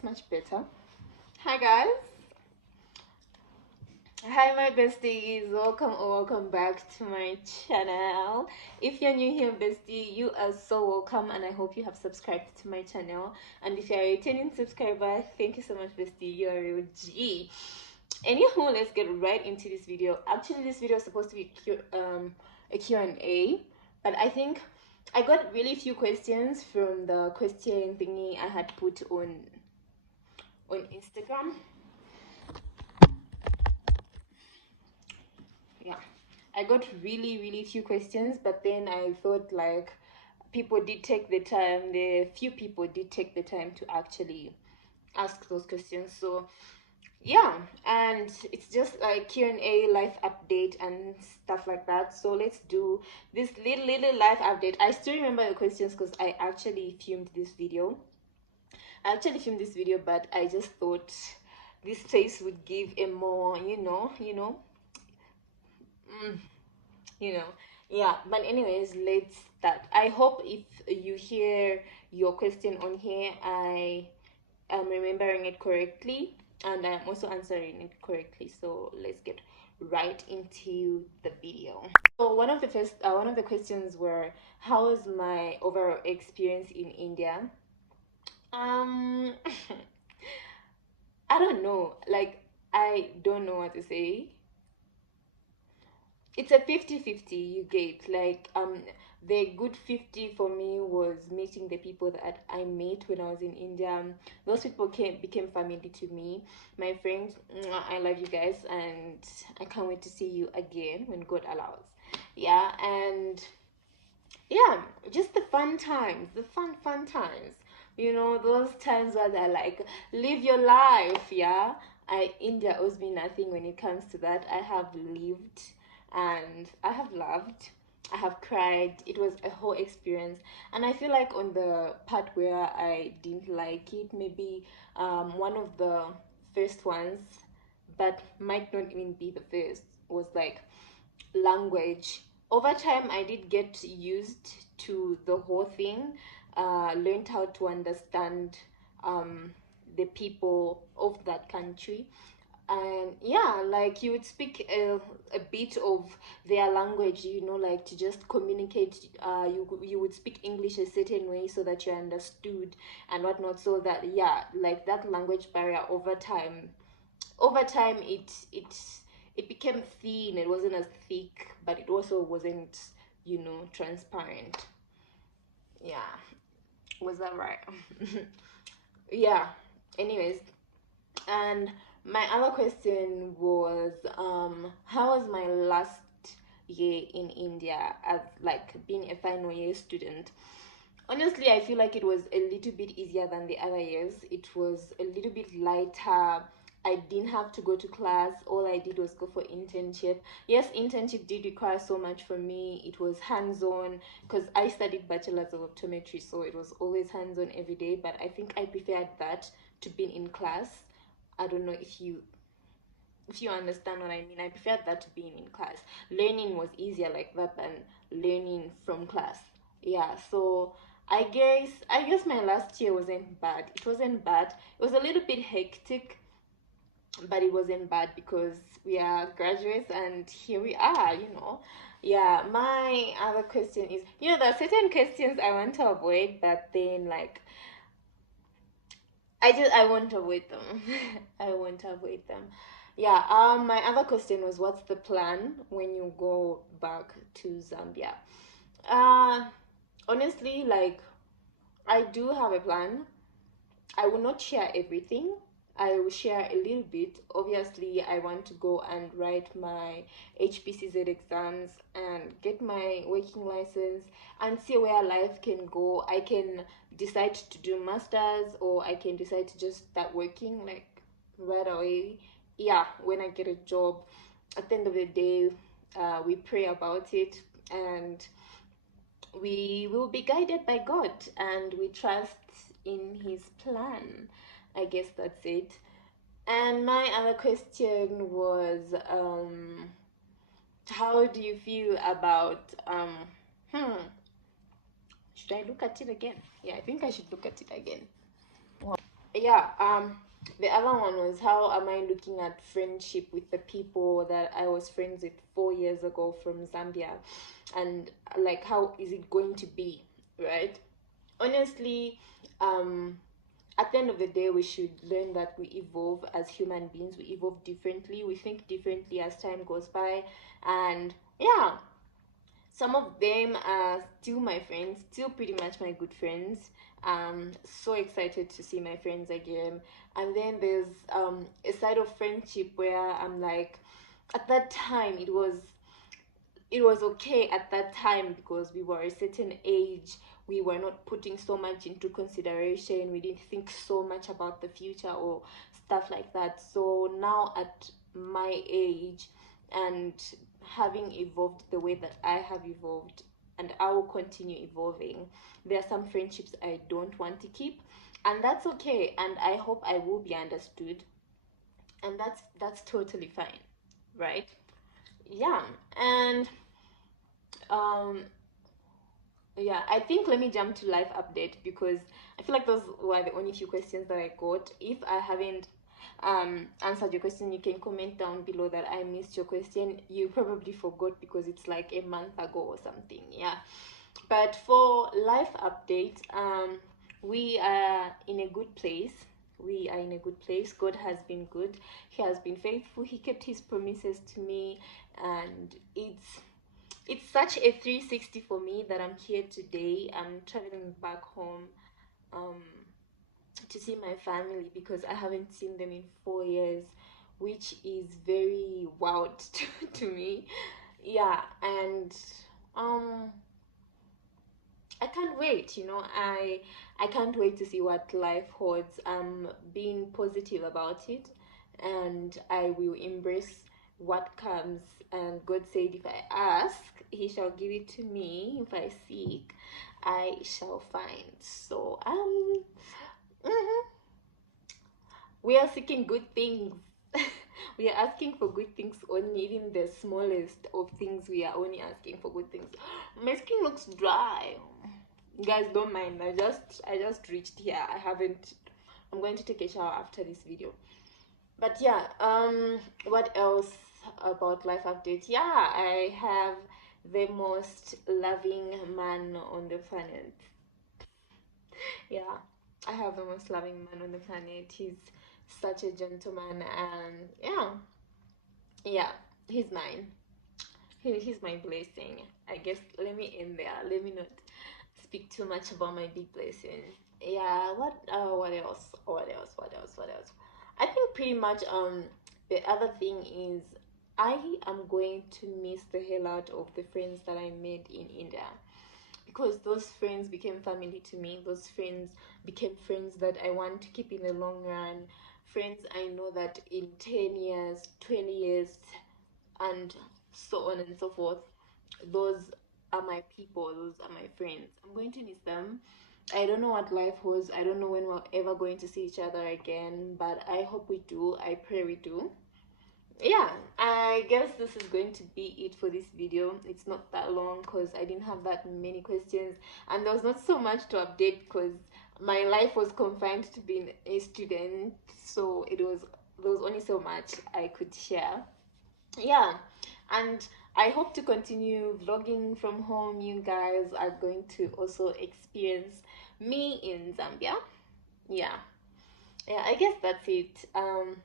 that's much better. Hi guys. Hi my besties. Welcome or welcome back to my channel. If you're new here, bestie, you are so welcome, and I hope you have subscribed to my channel. And if you're a returning subscriber, thank you so much, bestie. You're a real G. Anywho, let's get right into this video. Actually, this video is supposed to be a Q&A, but I think I got really few questions from the question thingy I had put on Instagram. Yeah, I got really few questions, but then I thought like people did take the time, the few people did take the time to actually ask those questions. So yeah, and it's just like Q&A, life update and stuff like that. So let's do this little life update. I still remember the questions because I actually filmed this video. But I just thought this place would give a more yeah. But anyways, let's start. I hope if you hear your question on here, I am remembering it correctly and I'm also answering it correctly. So let's get right into the video. So one of the questions were, how was my overall experience in India? I don't know, like I don't know what to say. It's a 50-50, you get, like the good 50 for me was meeting the people that I met when I was in India. Those people became family to me. My friends, I love you guys, and I can't wait to see you again when God allows. Yeah, and yeah, just the fun times, the fun times, those times where they're like, live your life. Yeah, India owes me nothing when it comes to that. I have lived and I have loved, I have cried. It was a whole experience, and I feel like on the part where I didn't like it, maybe one of the first ones, but might not even be the first, was like language. Over time I did get used to the whole thing, learned how to understand the people of that country. And yeah, like you would speak a bit of their language, like to just communicate. You would speak English a certain way so that you're understood and whatnot. So that, yeah, like that language barrier over time it became thin. It wasn't as thick, but it also wasn't transparent. Yeah, was that right? Yeah, anyways. And my other question was, how was my last year in India as like being a final year student? Honestly, I feel like it was a little bit easier than the other years. It was a little bit lighter. I didn't have to go to class. All I did was go for internship. Yes, internship did require so much from me. It was hands-on because I studied bachelor's of optometry, so it was always hands-on every day. But I think I preferred that to being in class. I don't know if you understand what I mean. I preferred that to being in class. Learning was easier like that than learning from class. Yeah, so I guess my last year wasn't bad. It wasn't bad. It was a little bit hectic, but it wasn't bad because we are graduates and here we are. Yeah, my other question is, there are certain questions I want to avoid, but then like I won't avoid them. I won't avoid them. Yeah, my other question was, what's the plan when you go back to Zambia? Uh Honestly, like I do have a plan. I will not share everything. I will share a little bit. Obviously, I want to go and write my HPCZ exams and get my working license and see where life can go. I can decide to do masters, or I can decide to just start working like right away. Yeah, when I get a job. At the end of the day, we pray about it, and we will be guided by God, and we trust in his plan. I guess that's it. And my other question was, how do you feel about should I look at it again? Yeah, I think I should look at it again. Yeah, the other one was, how am I looking at friendship with the people that I was friends with 4 years ago from Zambia, and like, how is it going to be, right? Honestly, um at the end of the day, we should learn that we evolve as human beings. We evolve differently, we think differently as time goes by. And yeah, some of them are still my friends, still pretty much my good friends. So excited to see my friends again. And then there's a side of friendship where I'm like, at that time it was okay at that time because we were a certain age. We were not putting so much into consideration, we didn't think so much about the future or stuff like that. So now at my age, and having evolved the way that I have evolved, and I will continue evolving, there are some friendships I don't want to keep, and that's okay, and I hope I will be understood, and that's totally fine, right? Yeah. And um yeah, I think, let me jump to life update, because I feel like those were the only few questions that I got. If I haven't answered your question, you can comment down below that I missed your question. You probably forgot because it's like a month ago or something. Yeah. But for life update, we are in a good place. We are in a good place. God has been good. He has been faithful. He kept his promises to me, and it's such a 360 for me that I'm here today. I'm traveling back home um, to see my family, because I haven't seen them in 4 years, which is very wild to me. Yeah, and um, I can't wait. I can't wait to see what life holds. I'm being positive about it, and I will embrace what comes. And God said, if I ask, He shall give it to me. If I seek, I shall find. So mhm, we are seeking good things. We are asking for good things, only even the smallest of things. We are only asking for good things. My skin looks dry, guys, don't mind. I just reached here. I'm going to take a shower after this video. But yeah, what else about life updates? Yeah, I have the most loving man on the planet. Yeah, I have the most loving man on the planet. He's such a gentleman, and yeah, he's mine. He's my blessing. I guess, let me end there. Let me not speak too much about my big blessing. Yeah, what else? What else? I think pretty much the other thing is, I am going to miss the hell out of the friends that I made in India, because those friends became family to me. Those friends became friends that I want to keep in the long run. Friends I know that in 10 years, 20 years, and so on and so forth, those are my people, those are my friends. I'm going to miss them. I don't know what life holds. I don't know when we're ever going to see each other again, but I hope we do. I pray we do. Yeah, I guess this is going to be it for this video. It's not that long because I didn't have that many questions, and there was not so much to update because my life was confined to being a student, so there was only so much I could share. Yeah, and I hope to continue vlogging from home. You guys are going to also experience me in Zambia. Yeah. Yeah, I guess that's it.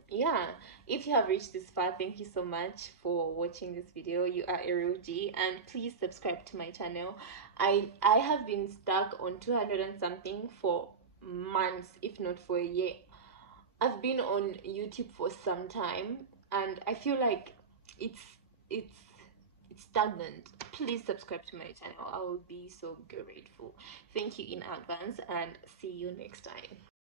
Yeah, if you have reached this far, thank you so much for watching this video. You are a real G, and please subscribe to my channel. I have been stuck on 200 and something for months, if not for a year. I've been on YouTube for some time, and I feel like it's it's it's stagnant. Please subscribe to my channel. I will be so grateful. Thank you in advance, and see you next time.